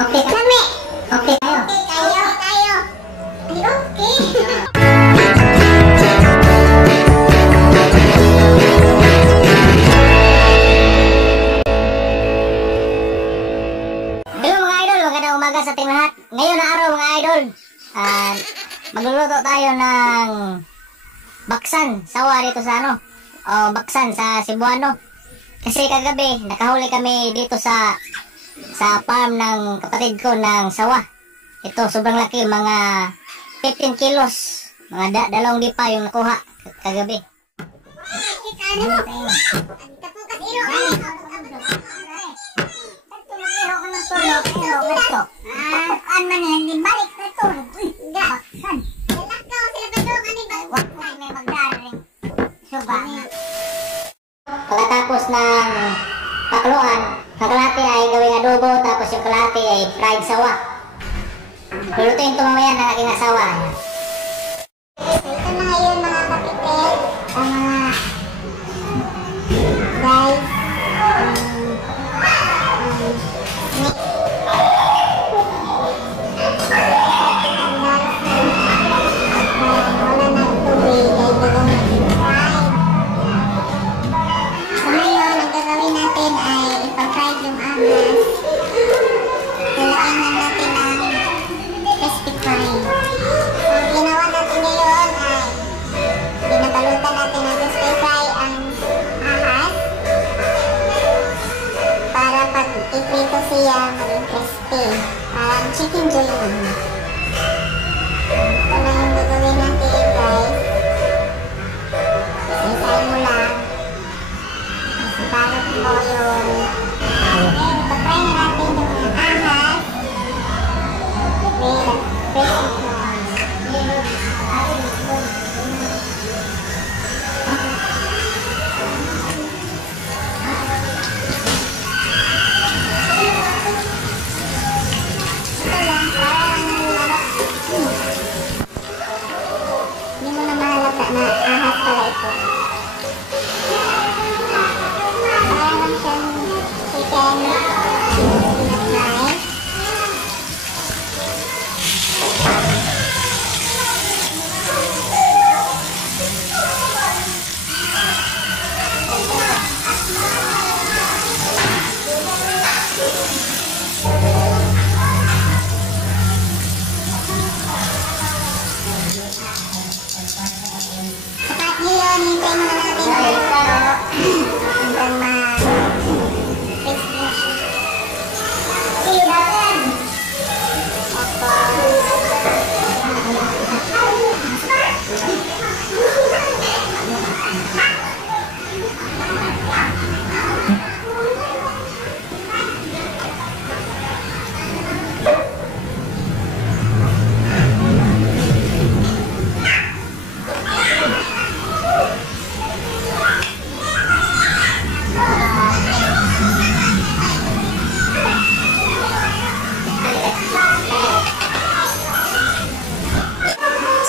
Okay. Lami. Okay kayo. Kayo. Ay, okay. Hello mga idol, magandang umaga sa ating lahat. Ngayon na araw mga idol, magluluto tayo ng baksan, sawa dito sa baksan sa Cebuano. Kasi kagabi, nakahuli kami dito sa farm ng kapatid ko ng sawa. Ito, sobrang laki, mga 15 kilos. Mga dalawang lipa yung nakuha kagabi. Pagkatapos ng pakluan, ang kalahati ay gawing adobo, tapos yung kalahati ay fried sawa. Lulutuin ito mamaya ng aking asawa. Ito na ngayon mga kapitel, guys, wala na tubig, ay dalawang nag-fried. So ngayon, ang gagawin natin ay ipag-fried yung ahas. Lalagyan natin ng crispy fry. So ginawa natin ngayon ay binabalutan natin ng crispy fry ang ahas para pag iprito siya maging crispy. Parang chicken joy naman. Ito na yung gagawin natin, guys. Isayin mo lang. Balot mo yung ipapry na natin yung ahas with a crispy fry. Hindi mo na mahalata na ahas pala ito. Parang siyang chicken na-fry. Sapat nyo yun, hintayin mo na natin hanggang ma-crispy na siya.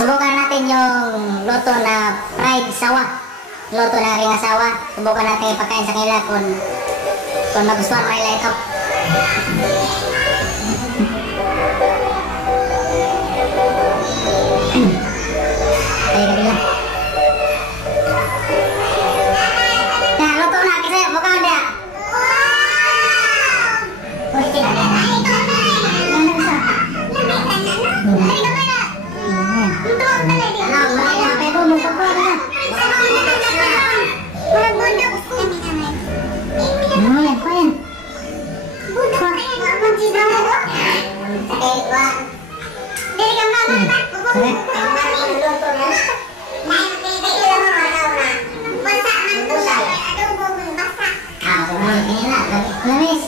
Subukan natin yung luto na fried sawa. Luto na ring asawa. Subukan natin ipakain sa kanila kung magustuhan nila ito. Ay, kabila. Nah, luto na kasi mukha dia. Lamis.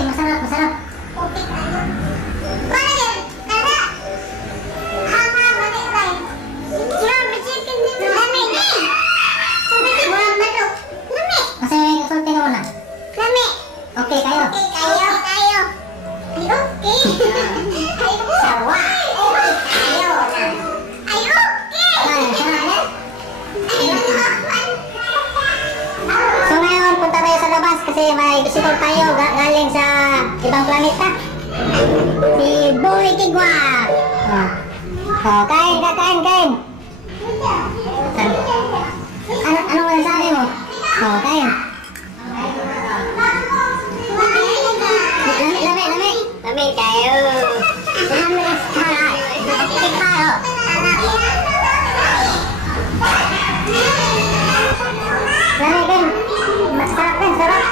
Masarap. Masaya sulti ka muna. Okay kayo. Sawa. So ngayon, punta tayo sa labas kasi may bisita tayo galing sa ibang planeta. Si Boy Kigwa. Oh, kain. Ano masasabi mo? Oh, kain. Lami kayo. Lami kayo. Lami kan. Sarap kan, sarap.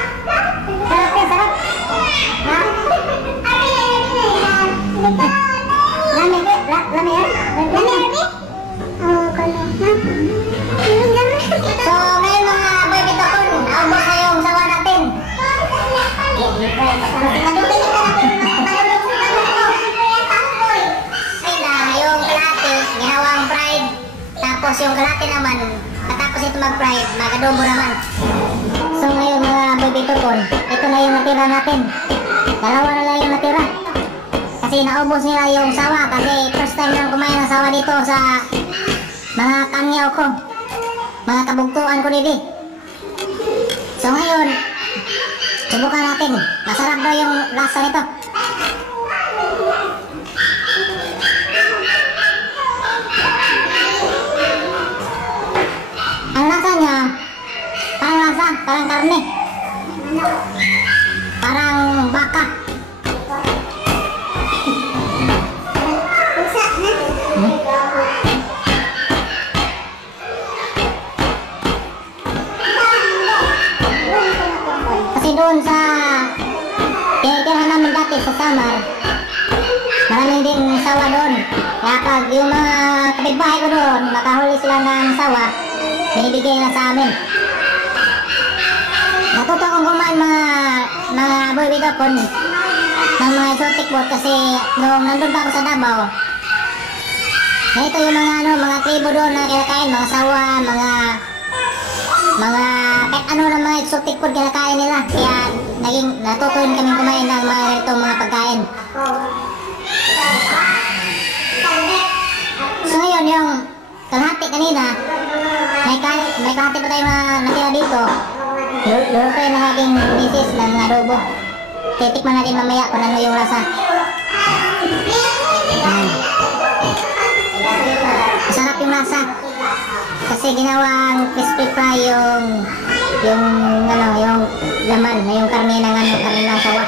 Sarap. Ha? Lami kan, lami ya. So, ngayon mga boy bitokon, naubos na yung sawa natin. Yung kalahati, ginawang fried. Tapos yung kalahati naman, matapos ito mag-fried, mag-adobo naman. So ngayon mga boy bitokon, ito na yung natira natin. Dalawa na lang yung natira. Kasi naubos nila yung sawa. Kasi first time lang kumain ng sawa dito sa mga kangyaw ko, mga kabugtuan ko dito. So ngayon, subukan natin. Masarap daw yung lasa nito. Ang lasa niya, parang karne. Parang baka. Kasi doon sa tinitirahan namin dati sa Samar, maraming din sawa doon. Kaya pag yung mga kapitbahay ko doon, makahuli sila ng sawa, binibigay na sa amin. Natuto akong kumain mga boy bitokon ng mga exotic food kasi nung nandun pa ako sa Davao, ito yung mga tribo doon na kinakain, mga sawa, kahit ano ng mga exotic food kinakain nila. Kaya natuto rin kami kumain ng mga ganitong mga pagkain. So ngayon yung kalahati kanina, may kalahati pa tayo natira dito. Luluto yung aking misis ng adobo. Titikman natin mamaya kung ano yung lasa. Masarap yung lasa. Kasi ginawang crispy fry yung laman, yung karne ng sawa.